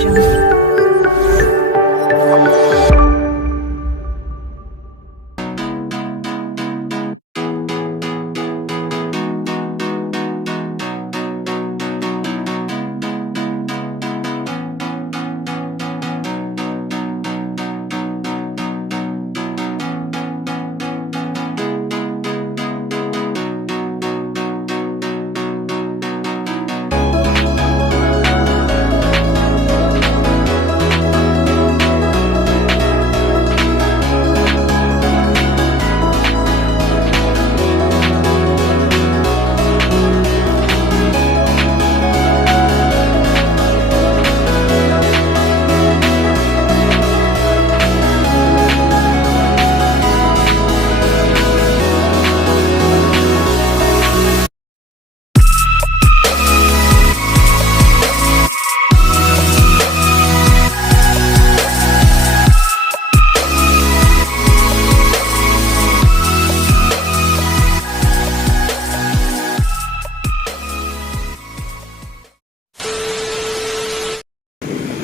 Jungle.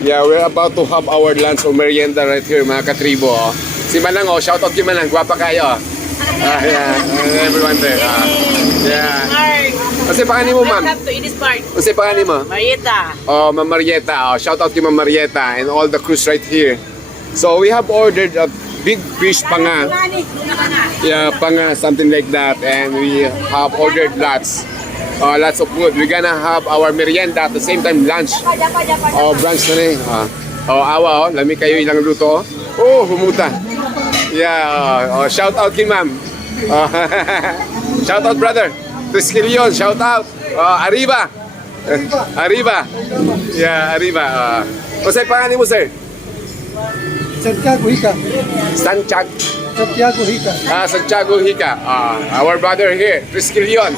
Yeah, we're about to have our lunch or merienda right here, mga katribo. Oh. Si Manang, oh, shoutout kay Manang, gwapa kayo. Yeah, everyone there. Yeah. Kasi pangalan mo, ma'am? Welcome to Inis Park. Kasi pangalan mo? Marieta. Oh, Ma'am Marieta. Oh, shoutout kay Ma'am Marieta and all the crews right here. So we have ordered a big fish panga. Yeah, panga, something like that. And we have ordered lots of food. We're gonna have our merienda at the same time lunch. Oh, brunch na rin. Awa, oh. Lami kayo ilang luto. Oh, humuta. Yeah, shout out kay ma'am. Shout out brother. Trisquilion, shout out. Arriba. Arriba. Yeah, arriba. Kasi pangalan mo, sir? Santiago Hica. Santiago Hica. Santiago Hica. Our brother here, Trisquilion.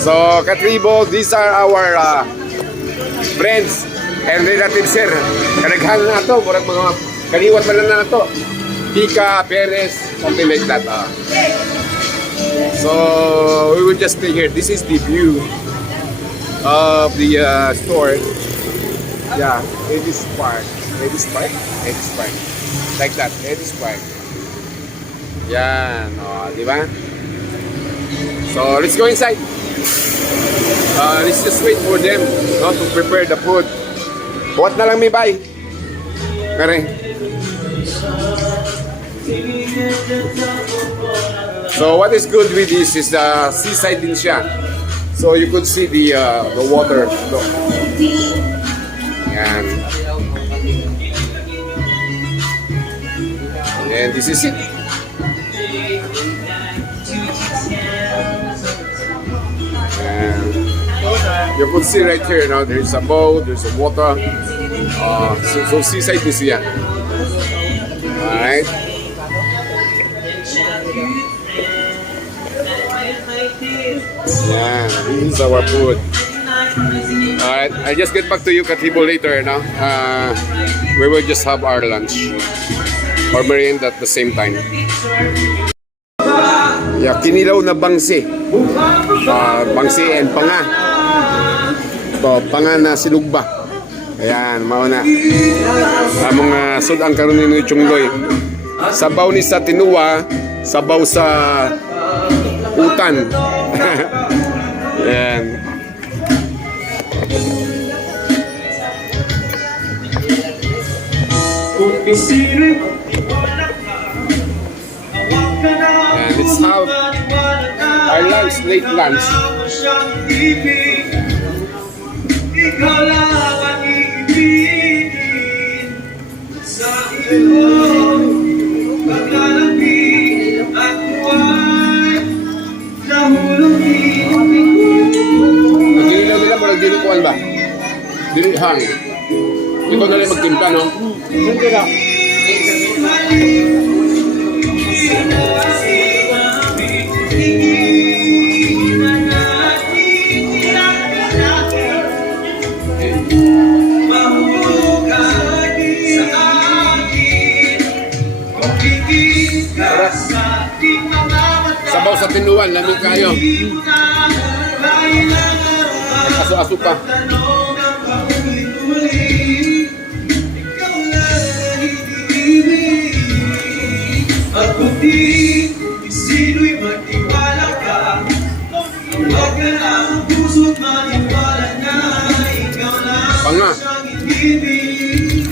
So, katribo, these are our friends and relatives, sir. Kanaghan na ito, murag mga kaliwat man na ito. Hica, Perez, something like that. So, we will just stay here. This is the view of the store. Yeah, Edis Park. Edis Park? Edis Park. Like that, Edis Park. Yan, di ba? So, let's go inside. Let's just wait for them to prepare the food. What na lang may buy? Kare. So, what is good with this is the seaside din siya. So, you could see the water. Look. Yan. And this is it. You could see right here, there's a boat, there's a water. So seaside is here. Alright. Yeah, this is our food. Alright, I'll just get back to you, Katribo, later. We will just have our lunch or merienda at the same time. Yeah, kinilaw na bangsi. Bangsi and panga. Ito, panga na silugba. Ayan, mauna. Among sud ang karon ni Chungloy. Sabaw ni sa tinuwa, sabaw sa utan. Ayan. And let's have our lunch, late lunch. Nagdililaw nila, parang dilikuan ba? Dilihang. Ikaw na rin magtimpla, no? Hindi na. Sabaw sa tinuan, lamig kayo. Aso-aso pa. Sino'y magtiwala ka? Huwag ka lang ang puso't maniwala na ikaw lang Panga. siyang ibig.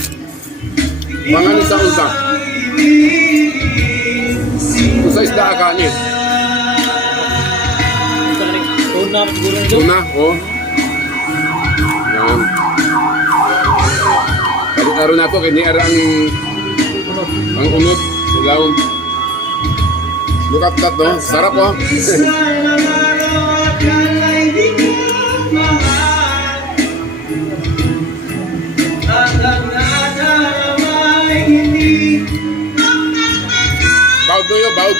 Pangalan sa unta. Kung sa isda kanin. Tuna siguro nito. Tuna, oh. Yan. Kalit-aro na po, kiniara ang unod. Silaw. Look at that, no? Sarap, oh. Sana araw akala hindi ko mahal. At ang nadarama ay hindi. Baud mo yun, baud.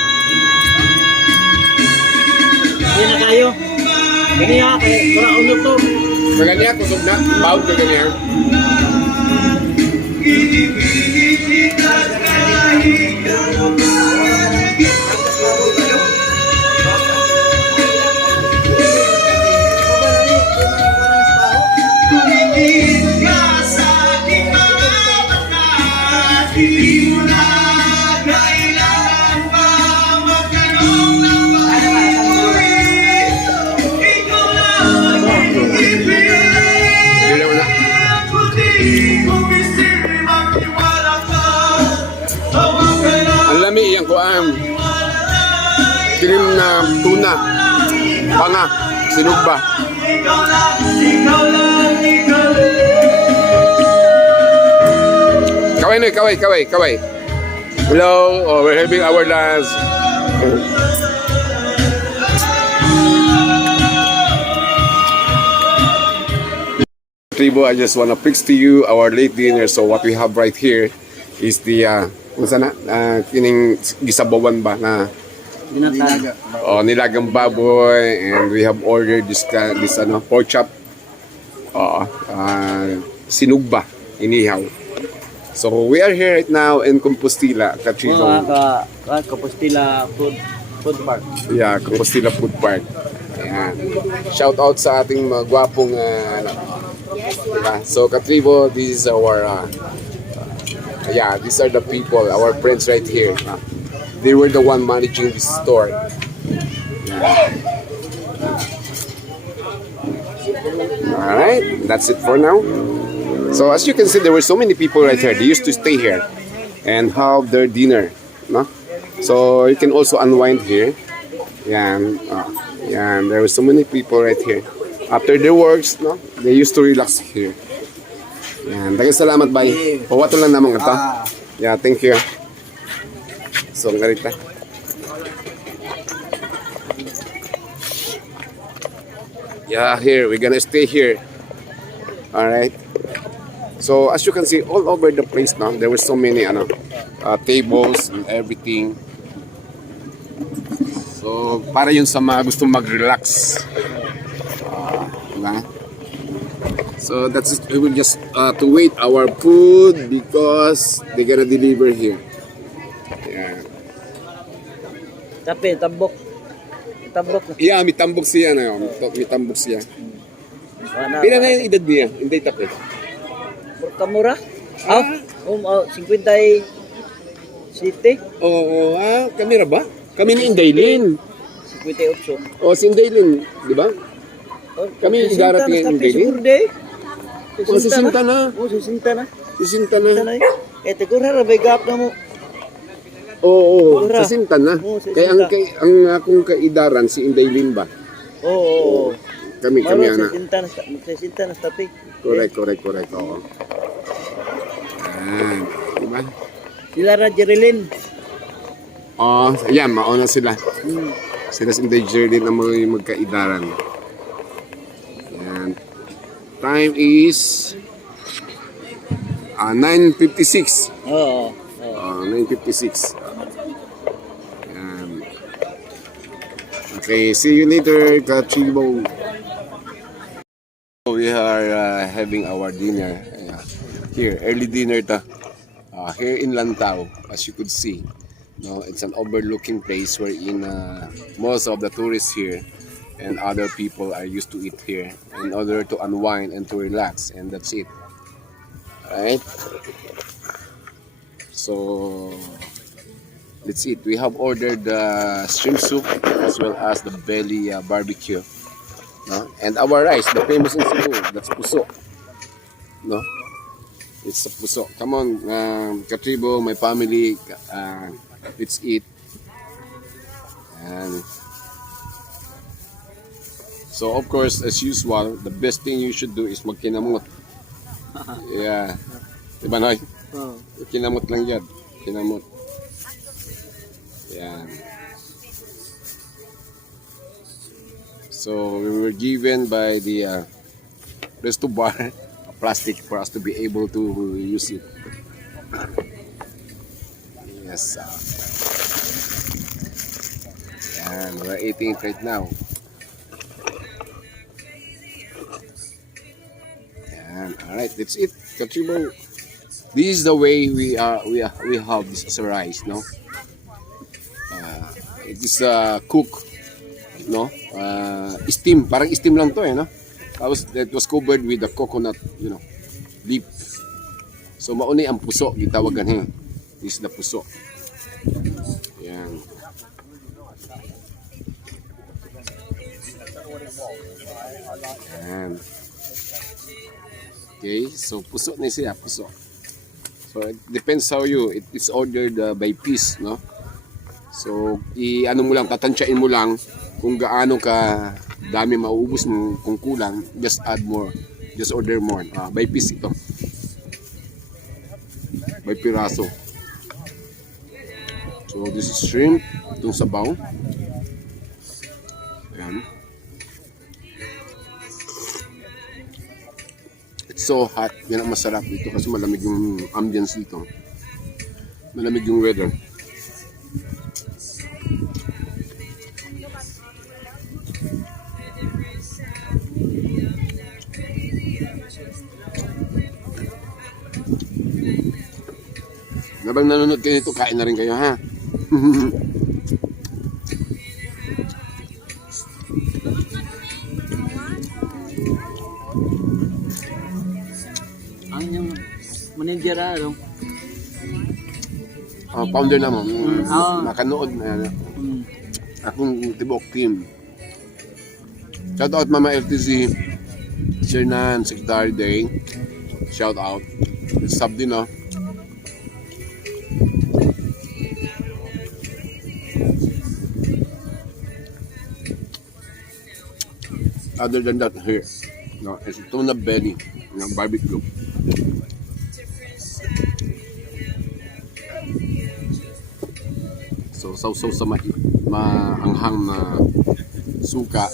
Hindi na kayo. Gani ha, kaya para unod to. Kaganya, kusog na. Baud ka ganyan. Ibigin kita kahit ano pa. Tumingin ka sa aking mga mata. Hindi mo na kailangan pa magtanong ng bakit. Ikaw lang ang ibig. Hindi naman na. Kundi kung isip magtiwala ka. Tawag ka lang. Ang lami, iyang kuang. Tilim na tuna. Panga. Sinugba. Ikaw lang, ikaw lang, ikaw lang. Kaway na, kaway, kaway, kaway. Hello, oh, we're having our lunch. Tribo, I just wanna fix to you our late dinner. So what we have right here is the kung sana kining gisabawan ba na Dinataga. nilagang baboy, and we have ordered this pork chop. Sinugba, inihaw. So we are here right now in Compostela, Catribo. Kapustila food park. Yeah, Compostela Food Park. Ayan. Shout out sa ating mga gwapong diba? So Catribo, this is our these are the people, our friends right here. They were the one managing this store. Alright, that's it for now. So as you can see, there were so many people right here. They used to stay here and have their dinner. No? So you can also unwind here. Yan. Yan. There were so many people right here. After their works, no, they used to relax here. Yan. Daghang salamat, bye. Pawato lang namang ito. Yeah, thank you. So, ngarita. Yeah, here. We're gonna stay here. Alright. So, as you can see, all over the place now, there were so many tables and everything. So, para yun sa mga gustong mag-relax. Diba? So, that's it. We will just to wait our food because they're gonna deliver here. Yeah. Tapi, tambok. Tambok. Yeah, may tambok siya na yun. May tambok siya. Pila na yung edad niya? Hindi tapit. Kamura? Ah? 50 city? Oo, kamera ba? Kami ni Indaylin. 58. O, si Indaylin, di ba? Kami yung darating ng Indaylin. O, sisinta na. Sisinta na. Sisinta na. Tegura, rabay gap na mo. Oo, Ura. sisinta na. Oo, sisinta. Kaya ang akong kaidaran, si Indaylin ba? Oo. Kami, ana. Sisinta na sa tapi. Correct. Oo. Ayan. Diba? Sila na Jerilyn. Ayan, mauna sila. Sila si Indaylin na magkaidaran. Ayan. Time is 9:56. Oo. 9:56. Ayan. Okay, see you later, Kachibo. We are having our dinner here, early dinner here in Lantau, as you could see. No, it's an overlooking place wherein most of the tourists here and other people are used to eat here in order to unwind and to relax, and that's it. Alright? So let's eat. We have ordered shrimp soup as well as the belly barbecue. No? And our rice, the famous in Cebu, that's puso. No? It's a puso. Come on, Katribo, my family, let's eat. And so of course, as usual, the best thing you should do is magkinamot. Yeah. Diba, Noy? Oh. Kinamot lang yan. Kinamot. Yan. So we were given by the resto bar a plastic for us to be able to use it. Yes. Yan, we're eating it right now. Yan. All right, that's it. Katribo. This is the way we have this as a rice, no? It is cook, no? Steam, parang steam lang to, no? Tapos it was covered with the coconut, leaf. So mauni ang puso, gitawagan he. This is the puso. Yan. Yan. Okay, so puso na siya, puso. So it depends how it's ordered by piece, no? So ano mo lang, tatansyain mo lang kung gaano ka dami mauubos mo. Kung kulang, just add more, just order more. By piece ito, by piraso. So this is shrimp, itong sabaw. Ayan. It's so hot, yan ang masarap dito kasi malamig yung ambience dito. Malamig yung weather. Habang nanonood kayo nito, kain na rin kayo, ha? Ang yung manager ano? Founder naman. Ah. Nakanood na akong tibok team. Shout out Mama FTC, Sir Nan, Secretary Day. Shout out. Sub din, no? Other than that, here, no, it's tuna belly, barbecue. So, sausaw sa maanghang na suka.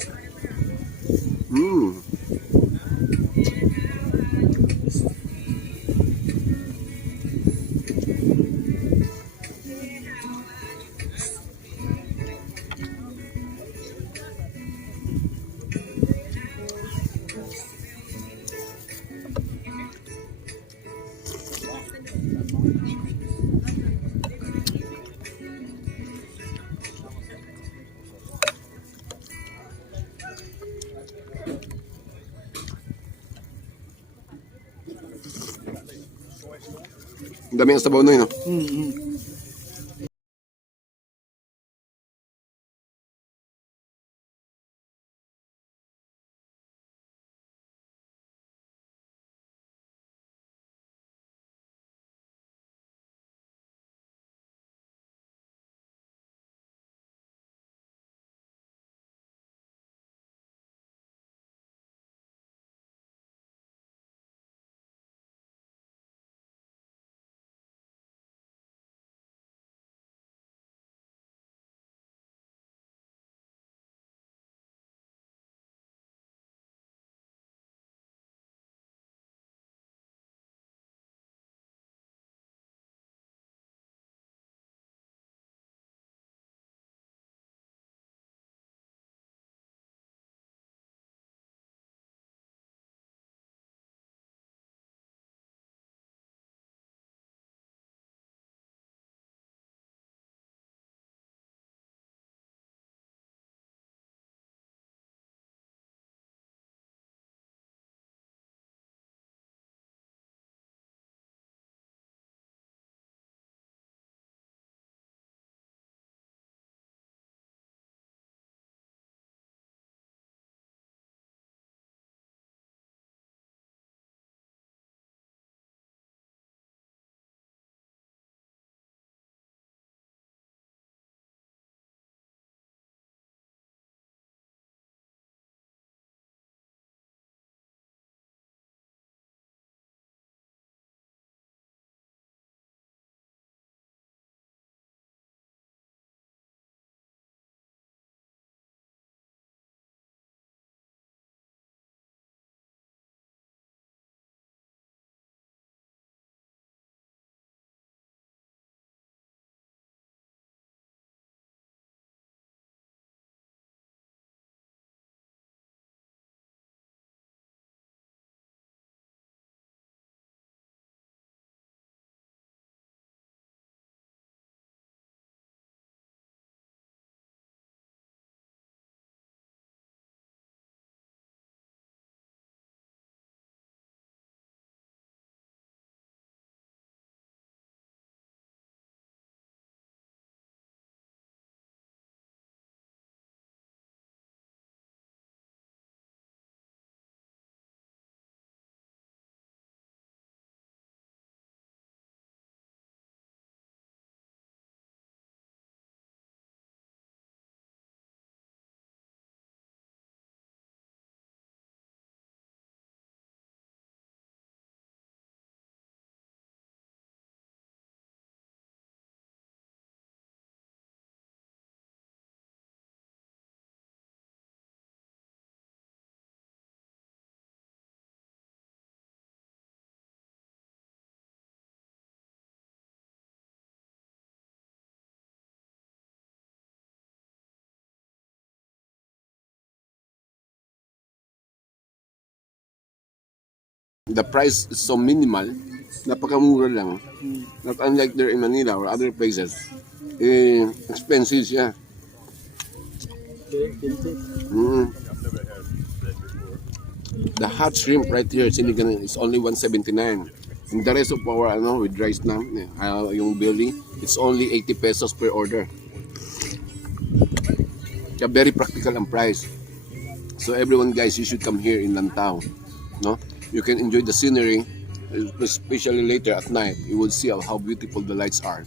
Ang dami ang sabaw na yun, no? the price is so minimal, napakamura lang. Not unlike there in Manila or other places. Expensive siya. The hot shrimp right here, sinigang, is only 179. And the rest of our, with rice na, yung belly, it's only 80 pesos per order. Kaya very practical ang price. So everyone guys, you should come here in Lantau. No? You can enjoy the scenery, especially later at night. You will see how beautiful the lights are.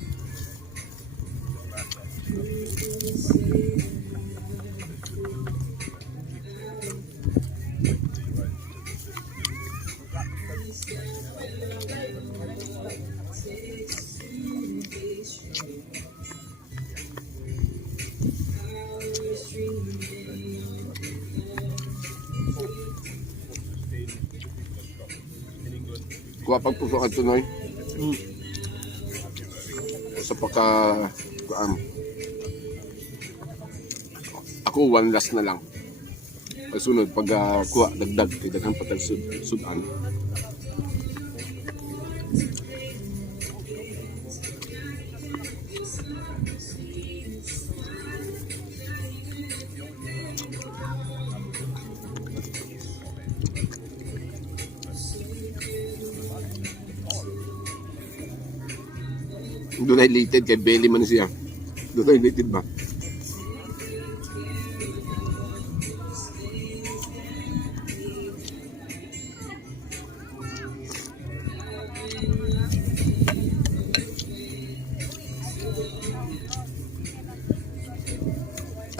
Kuha pag puso ka tunoy. Sa pagka ako one last na lang. Pagsunod pag kuha dagdag kay daghan pa tag sudan. Doon ay related kay belly man siya. Doon ay related ba?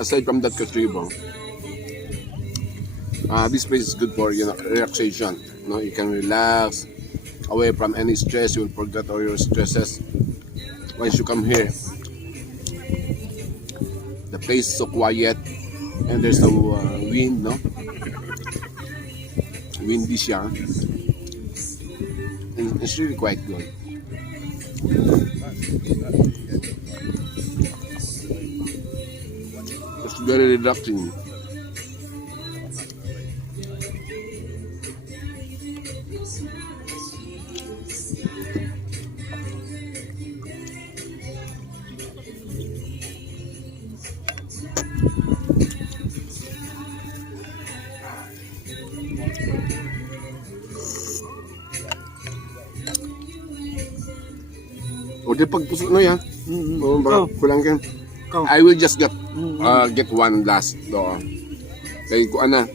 Aside from that Katribo, this place is good for relaxation. You can relax away from any stress. You will forget all your stresses once you come here. The place is so quiet and there's no wind, no? Windy siya. And it's really quite good. It's very relaxing. O di pagpuso na yan. Kulang yan. I will just get one last do. Kaya ko ana.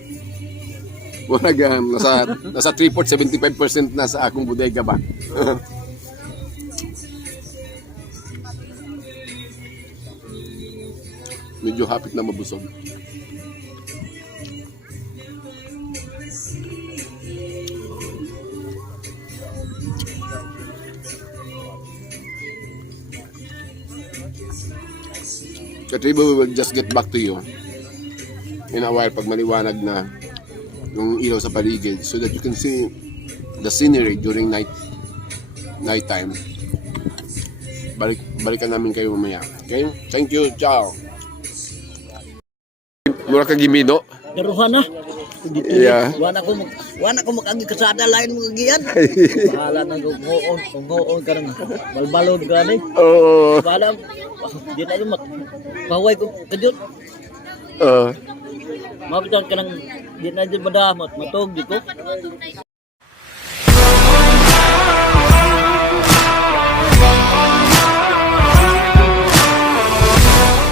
Wala nasa 75% na sa akong bodega ba. Medyo hapit na mabusog. Katribo, we will just get back to you in a while pag maliwanag na yung ilaw sa paligid so that you can see the scenery during night time. Balikan namin kayo mamaya. Okay? Thank you. Ciao. Mura ka gimido. Daruhan na. Yeah. Wana ko makagi kasada lain mo giyan. Bahala na kung ngoon ka nang balbalod ka ni. Oo. Bahala di na yung mahaway ko kajut. Mabitan ka nang di na dyan madamot matog di ko.